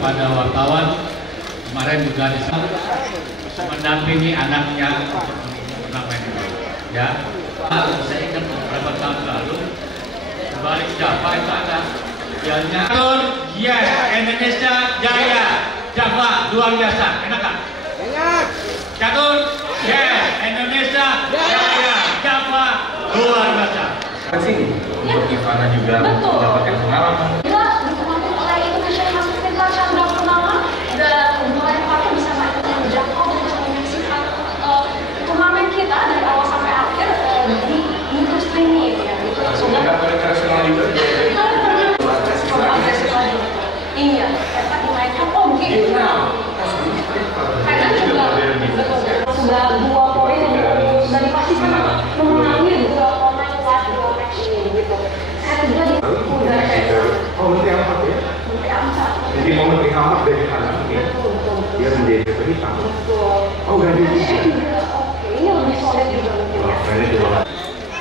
kepada wartawan kemarin juga di sana mendampingi anaknya untuk turnamen ini. Ya, saya ingat beberapa tahun lalu balik Java itu ada yanya yes Indonesia Jaya Java luar biasa, enak kan? Enak. Catur yes Indonesia Jaya Java luar biasa. Sini untuk Ivana juga mendapatkan pengalaman. Kita dari awal sampai akhir di industri ini ya gitu langsung internasional juga iya kita dinaikkan mungkin karena juga sudah 2 poin yang sudah dipastikan memenangi 2 pemain kelas 2 match ini gitu karena juga udah menteri amat ya jadi mau menteri amat dari kanan dia menjadi hitam oh udah di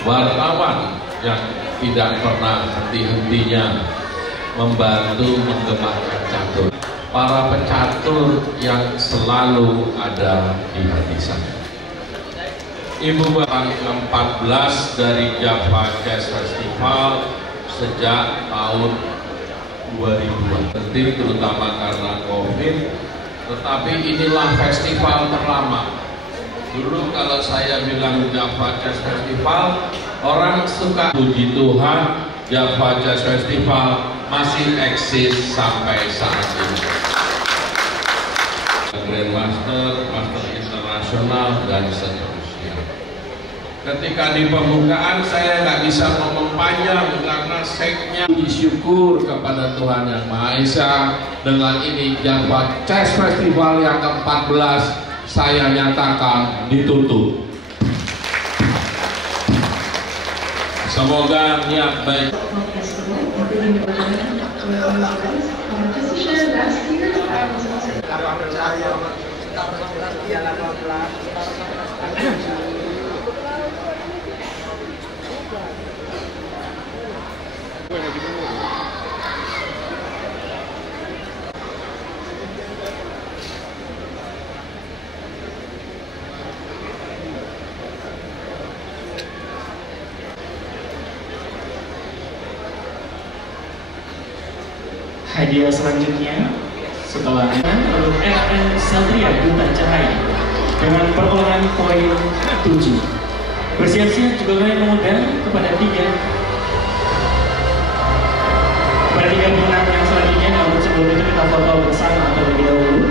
wartawan yang tidak pernah henti-hentinya membantu menggemarkan catur, para pecatur yang selalu ada di hati saya. Ibu Bapak ke-14 dari Java Jazz Festival sejak tahun 2000. Penting terutama karena COVID, tetapi inilah festival terlama. Dulu kalau saya bilang Java Jazz Festival, orang suka. Puji Tuhan, Java Jazz Festival masih eksis sampai saat ini. Grandmaster, Master Internasional, dan seterusnya. Ketika di pembukaan saya nggak bisa ngomong panjang karena seknya bersyukur kepada Tuhan Yang Maha Esa dengan ini Java Jazz Festival yang ke-14 saya nyatakan ditutup. Semoga niat baik. Hadiah selanjutnya setelahnya untuk FN Satria Duta Cahaya dengan perolehan poin 7. Bersiap-siap juga kami mengundang kepada tiga pemenang yang selanjutnya. Namun sebelum itu kita foto bersama terlebih dahulu.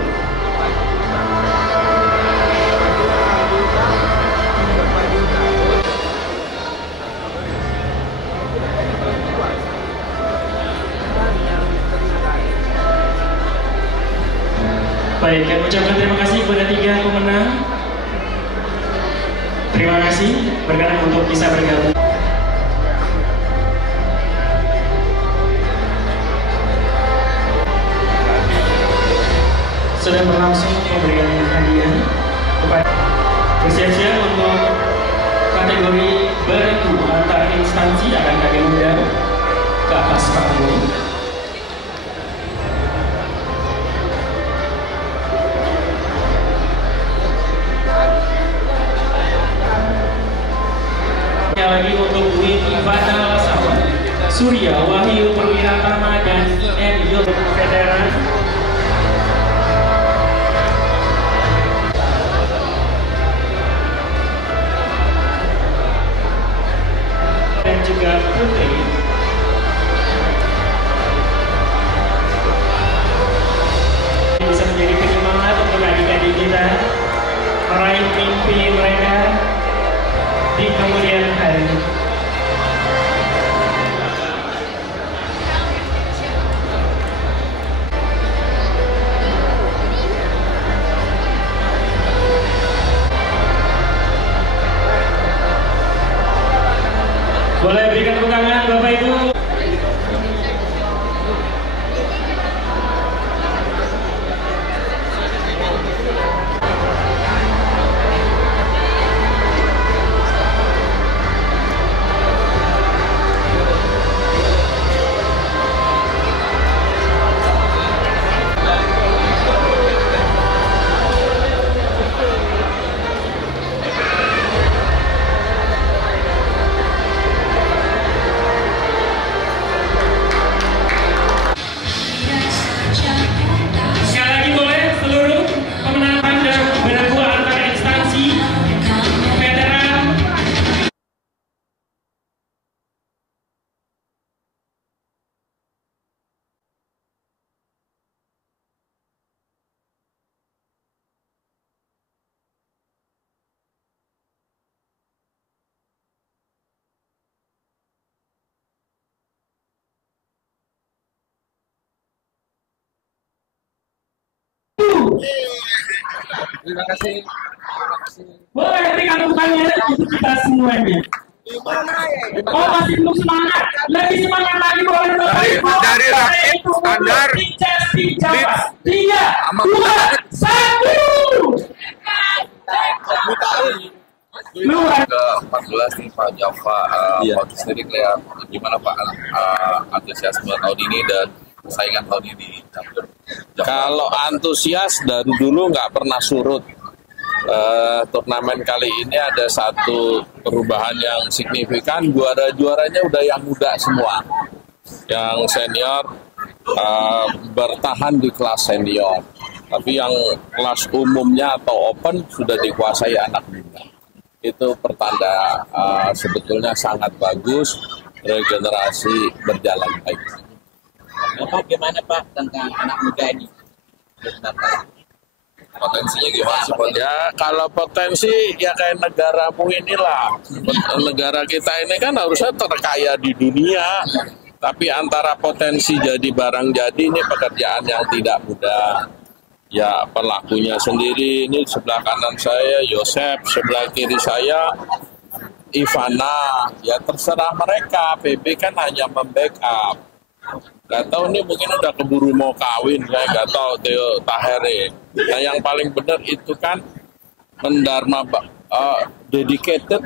Baik, kami ucapkan terima kasih kepada tiga pemenang. Terima kasih berkenan untuk bisa bergabung. Sudah berlangsung pemberian hadiah kepada bersiap-siap untuk kategori bergu antar instansi akan kami undang ke atas panggung. Lagi untuk Ivana Lasawa, Surya Wahyu Perwiratama, dan Yos Veteran. Dan juga Putri. Bisa menjadi penyemangat untuk adik-adik kita meraih mimpi mereka di kemudian hari. Boleh berikan tepuk tangan Bapak Ibu. Terima kasih. Boleh berikan tepuk tangan untuk kita semuanya. Oh, masih belum semangat. Lebih semangat lagi boleh dari rakit standar 3, 2, 1. Luar. Ke-14 nih Pak Java, Pak sendiri lihat gimana Pak antusiasme tahun ini dan persaingan tahun ini di catur Java? Kalau antusias dari dulu nggak pernah surut. Turnamen kali ini ada satu perubahan yang signifikan. Juaranya udah yang muda semua. Yang senior bertahan di kelas senior. Tapi yang kelas umumnya atau open sudah dikuasai anak muda. Itu pertanda sebetulnya sangat bagus, regenerasi berjalan baik. Bapak gimana Pak tentang anak muda ini? Potensinya gimana sih Pak? Ya kalau potensi ya kayak negaramu inilah. Negara kita ini kan harusnya terkaya di dunia. Tapi antara potensi jadi barang jadi ini pekerjaan yang tidak mudah. Ya pelakunya sendiri, ini sebelah kanan saya Yosep, sebelah kiri saya Ivana. Ya terserah mereka, PB kan hanya membackup. Gak tahu ini mungkin udah keburu mau kawin, saya gak tahu Theo Tahere. Nah yang paling benar itu kan mendarma dedicated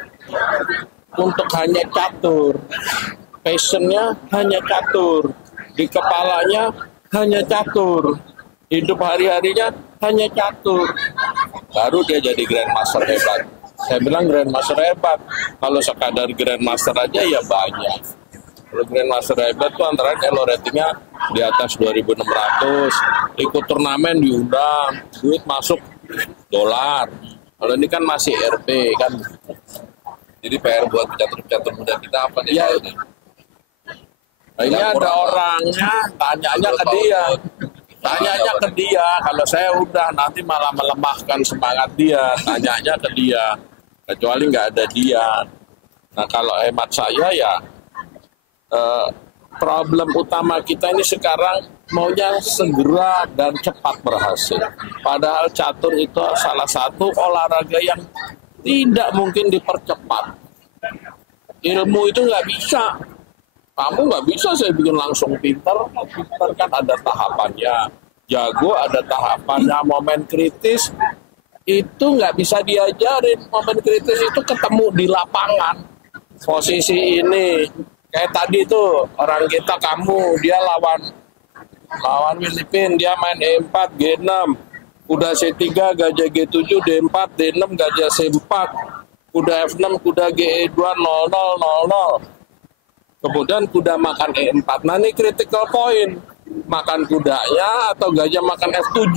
untuk hanya catur. Passionnya hanya catur, di kepalanya hanya catur. Hidup hari-harinya hanya catur. Baru dia jadi Grandmaster hebat. Saya bilang Grandmaster hebat. Kalau sekadar Grandmaster aja ya banyak. Kalau Grandmaster hebat tuh antara elo ratingnya di atas 2.600. Ikut turnamen diundang. Duit masuk dolar. Kalau ini kan masih RP kan. Jadi PR buat pecatur-pecatur muda kita apa nih? Ya, ini ada orangnya, tanyanya ke dia. Tanyanya ke dia, kalau saya udah nanti malah melemahkan semangat dia, tanyanya ke dia, kecuali nggak ada dia. Nah kalau hemat saya ya, problem utama kita ini sekarang maunya segera dan cepat berhasil. Padahal catur itu salah satu olahraga yang tidak mungkin dipercepat. Ilmu itu nggak bisa. Kamu nggak bisa saya bikin langsung pintar kan ada tahapannya. Jago ada tahapannya, momen kritis itu nggak bisa diajarin. Momen kritis itu ketemu di lapangan. Posisi ini, kayak tadi tuh orang kita dia lawan Filipina, dia main E4, G6, kuda C3, gajah G7, D4, D6, gajah C4, kuda F6, kuda GE2, 0-0, 0-0. Kemudian kuda makan E4. Nah ini critical point. Makan kudanya atau gajah makan F7.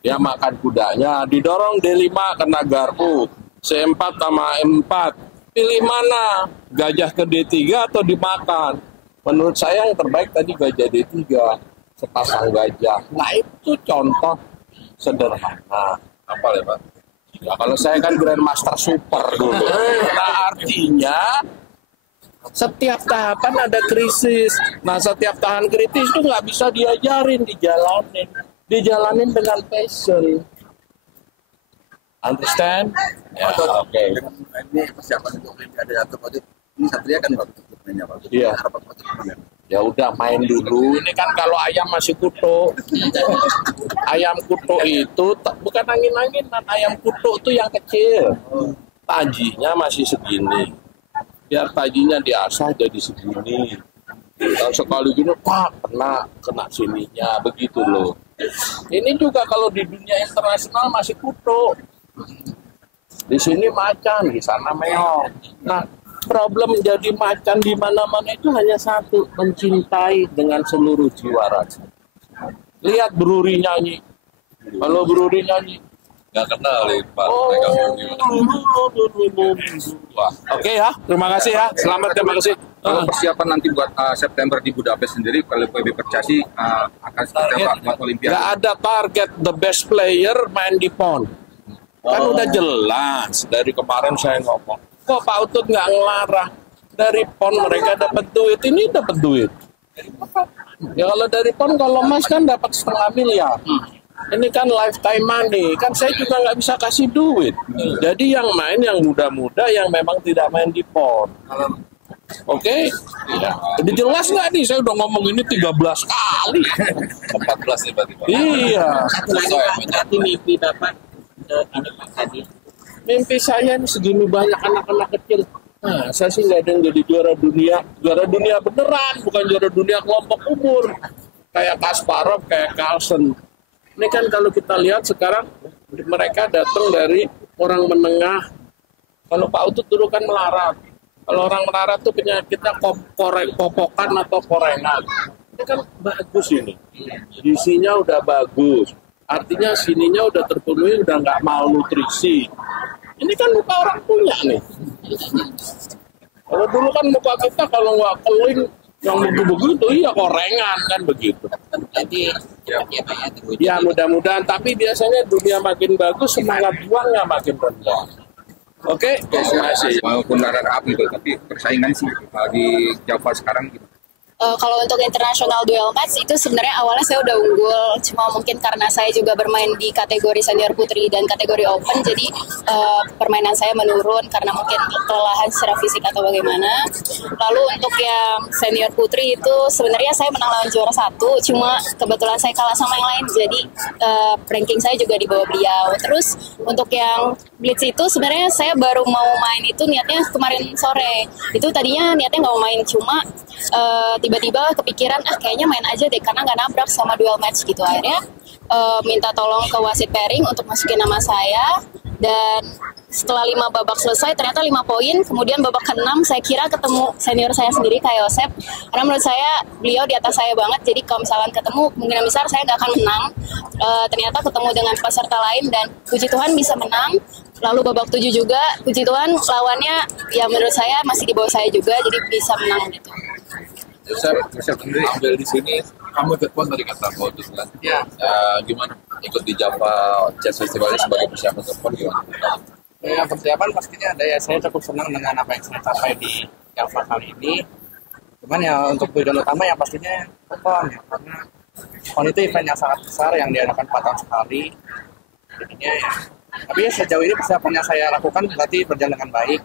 Ya makan kudanya. Didorong D5 kena garpu. C4 sama M4. Pilih mana? Gajah ke D3 atau dimakan? Menurut saya yang terbaik tadi gajah D3. Sepasang gajah. Nah itu contoh sederhana. Apa ya Pak? Ya, kalau saya kan Grandmaster Super dulu. Nah artinya setiap tahapan ada krisis. Nah, setiap tahapan kritis itu nggak bisa diajarin, dijalanin dengan passion. Understand? Ya, oke. Ini persiapan untuk Olimpiade atau ini Satria kan Pak? Iya. Ya udah main dulu. Ini kan kalau ayam masih kutu. Ayam kutu itu bukan angin-anginan. Ayam kutu itu yang kecil. Tajinya masih segini. Biar tajinya diasah jadi segini. Kalau sekali gini, kena sininya, begitu loh. Ini juga kalau di dunia internasional masih kutu. Di sini macan, di sana meong. Nah, problem jadi macan di mana-mana itu hanya satu, mencintai dengan seluruh jiwa raga. Lihat Bruri nyanyi. Kalau Bruri nyanyi, nggak kenal ya Pak. Oke ya, terima kasih ya. Selamat, terima kasih. Kalau persiapan nanti buat September di Budapest sendiri, kalau PB Percasi akan seperti apa buat Olimpiade? Nggak ada target, the best player main di PON. Kan udah jelas dari kemarin saya ngomong. Kok Pak Utut nggak ngelarang? Dari PON mereka dapat duit, ini dapat duit. Ya kalau dari PON, kalau Mas kan dapat 500 miliar. Ini kan lifetime money, kan saya juga nggak bisa kasih duit. Jadi yang main yang muda-muda yang memang tidak main di PON. Oke? Ya. Jadi jelas nggak nih, saya udah ngomong ini 13 kali. 14 nih berarti Pak. Iya. Satu lagi Pak, berarti mimpi Bapak ini Pak tadi. Mimpi saya ini segini banyak anak-anak kecil. Nah, saya sih nggak ada yang jadi juara dunia. Juara dunia beneran, bukan juara dunia kelompok umur. Kayak Kasparov, kayak Carlsen. Ini kan kalau kita lihat sekarang, mereka datang dari orang menengah. Kalau Pak Utut dulu kan melarat. Kalau orang melarat tuh penyakitnya popokan atau korengan. Ini kan bagus ini. Isinya udah bagus. Artinya sininya udah terpenuhi, udah nggak malnutrisi. Ini kan muka orang punya nih. Kalau dulu kan muka kita kalau nggak keling, yang begitu iya korengan kan begitu. Jadi Ya mudah-mudahan, tapi biasanya dunia makin bagus, semangat juangnya makin rendah. Oke, terima kasih. Walaupun darah api itu, tapi persaingan sih di Java sekarang gitu. Kalau untuk international duel match itu sebenarnya awalnya saya udah unggul, cuma mungkin karena saya juga bermain di kategori senior putri dan kategori open, jadi permainan saya menurun karena mungkin kelelahan secara fisik atau bagaimana. Lalu untuk yang senior putri itu sebenarnya saya menang lawan juara 1, cuma kebetulan saya kalah sama yang lain, jadi ranking saya juga di bawah beliau. Terus untuk yang blitz itu sebenarnya saya baru mau main itu niatnya kemarin sore, itu tadinya niatnya nggak mau main, cuma tiba-tiba kepikiran kayaknya main aja deh karena nggak nabrak sama dual match gitu. Akhirnya minta tolong ke wasit pairing untuk masukin nama saya, dan setelah 5 babak selesai ternyata 5 poin. Kemudian babak ke-6 saya kira ketemu senior saya sendiri Kak Yosep, karena menurut saya beliau di atas saya banget, jadi kalau misalkan ketemu kemungkinan besar saya nggak akan menang. Ternyata ketemu dengan peserta lain dan puji Tuhan bisa menang. Lalu babak 7 juga puji Tuhan lawannya ya menurut saya masih di bawah saya juga, jadi bisa menang gitu. Saya sendiri ambil di sini, kamu ikut PON tadi kata Pak Utut kan? Ya. Gimana ikut di Java Chess Festival ini sebagai persiapan ke PON gimana? Ya, persiapan pastinya ada ya. Saya cukup senang dengan apa yang saya capai di Java kali ini. Cuman ya untuk tujuan utama ya pastinya PON ya, karena PON itu event yang sangat besar yang diadakan 4 tahun sekali. Jadinya ya. Tapi ya, sejauh ini persiapan yang saya lakukan berarti berjalan dengan baik.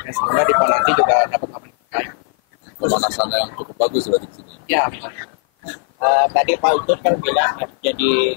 Ya, semoga di PON nanti juga dapat apa yang baik. Pemanasannya yang cukup bagus berarti di sini. Ya, betul. Tadi Pak Utut kan bilang jadi